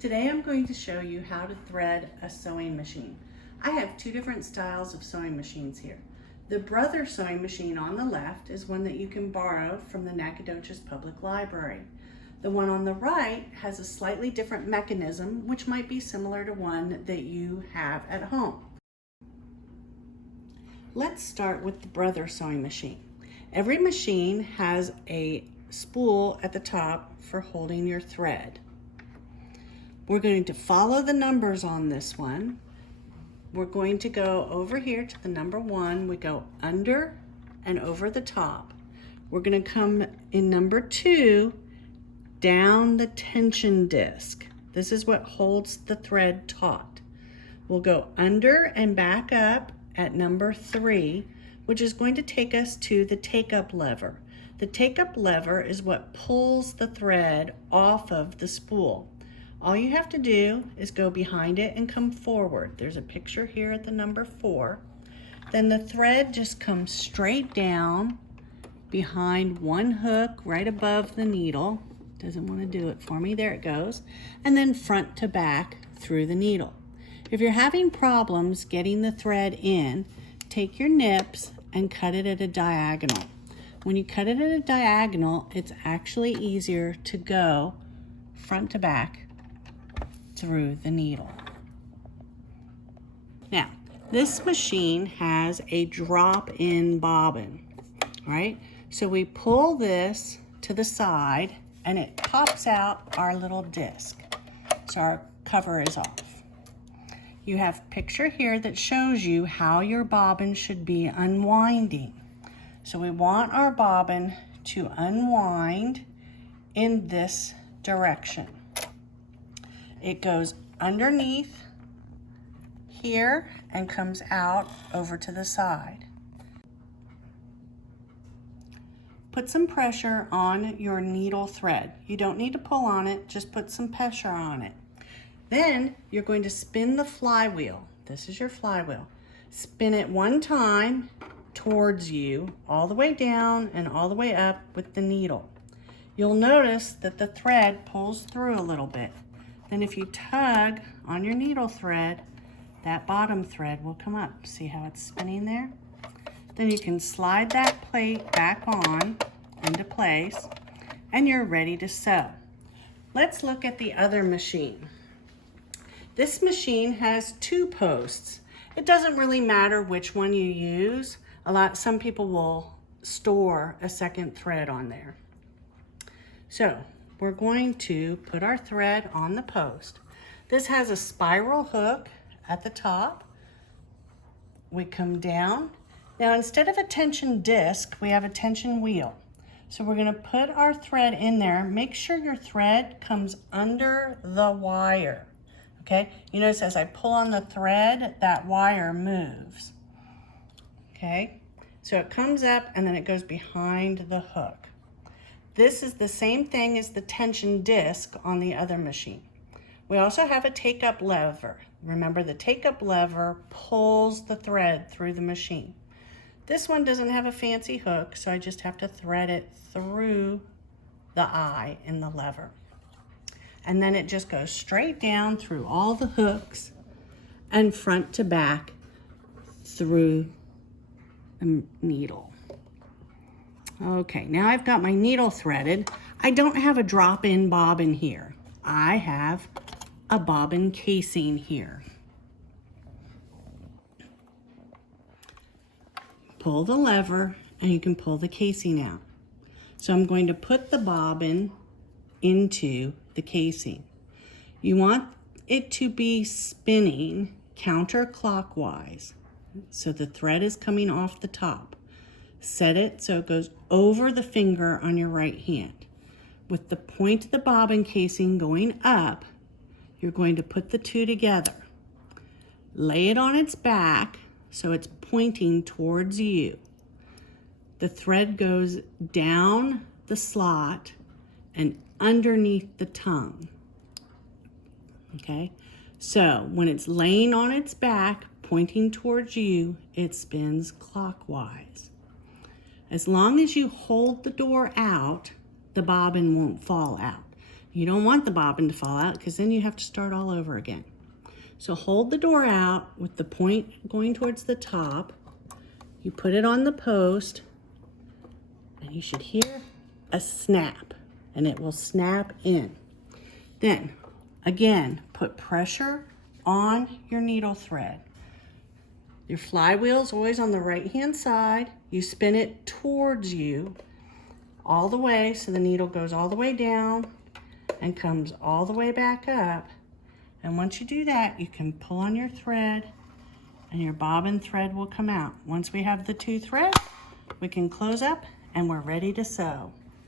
Today I'm going to show you how to thread a sewing machine. I have two different styles of sewing machines here. The Brother sewing machine on the left is one that you can borrow from the Nacogdoches Public Library. The one on the right has a slightly different mechanism, which might be similar to one that you have at home. Let's start with the Brother sewing machine. Every machine has a spool at the top for holding your thread. We're going to follow the numbers on this one. We're going to go over here to the number 1. We go under and over the top. We're going to come in number 2 down the tension disc. This is what holds the thread taut. We'll go under and back up at number 3, which is going to take us to the take-up lever. The take-up lever is what pulls the thread off of the spool. All you have to do is go behind it and come forward. There's a picture here at the number 4. Then the thread just comes straight down behind one hook right above the needle. Doesn't want to do it for me. There it goes. And then front to back through the needle. If you're having problems getting the thread in, take your nips and cut it at a diagonal. When you cut it at a diagonal, it's actually easier to go front to back through the needle. Now, this machine has a drop-in bobbin, all right? So we pull this to the side and it pops out our little disc. So our cover is off. You have a picture here that shows you how your bobbin should be unwinding. So we want our bobbin to unwind in this direction. It goes underneath here and comes out over to the side. Put some pressure on your needle thread. You don't need to pull on it, just put some pressure on it. Then you're going to spin the flywheel. This is your flywheel. Spin it one time towards you, all the way down and all the way up with the needle. You'll notice that the thread pulls through a little bit. Then if you tug on your needle thread, that bottom thread will come up. See how it's spinning there? Then you can slide that plate back on into place and you're ready to sew. Let's look at the other machine. This machine has 2 posts. It doesn't really matter which one you use. Some people will store a second thread on there. So we're going to put our thread on the post. This has a spiral hook at the top. We come down. Now instead of a tension disc, we have a tension wheel. So we're going to put our thread in there. Make sure your thread comes under the wire. Okay, you notice as I pull on the thread, that wire moves. Okay, so it comes up and then it goes behind the hook. This is the same thing as the tension disc on the other machine. We also have a take-up lever. Remember, the take-up lever pulls the thread through the machine. This one doesn't have a fancy hook, so I just have to thread it through the eye in the lever. And then it just goes straight down through all the hooks and front to back through the needle. Okay, now I've got my needle threaded. I don't have a drop-in bobbin here. I have a bobbin casing here. Pull the lever and you can pull the casing out. So I'm going to put the bobbin into the casing. You want it to be spinning counterclockwise. So the thread is coming off the top. Set it so it goes over the finger on your right hand. With the point of the bobbin casing going up, you're going to put the 2 together. Lay it on its back so it's pointing towards you. The thread goes down the slot and underneath the tongue. Okay, so when it's laying on its back, pointing towards you, it spins clockwise. As long as you hold the door out, the bobbin won't fall out. You don't want the bobbin to fall out because then you have to start all over again. So hold the door out with the point going towards the top. You put it on the post and you should hear a snap and it will snap in. Then again, put pressure on your needle thread. Your flywheel is always on the right-hand side. You spin it towards you all the way so the needle goes all the way down and comes all the way back up. And once you do that, you can pull on your thread and your bobbin thread will come out. Once we have the 2 threads, we can close up and we're ready to sew.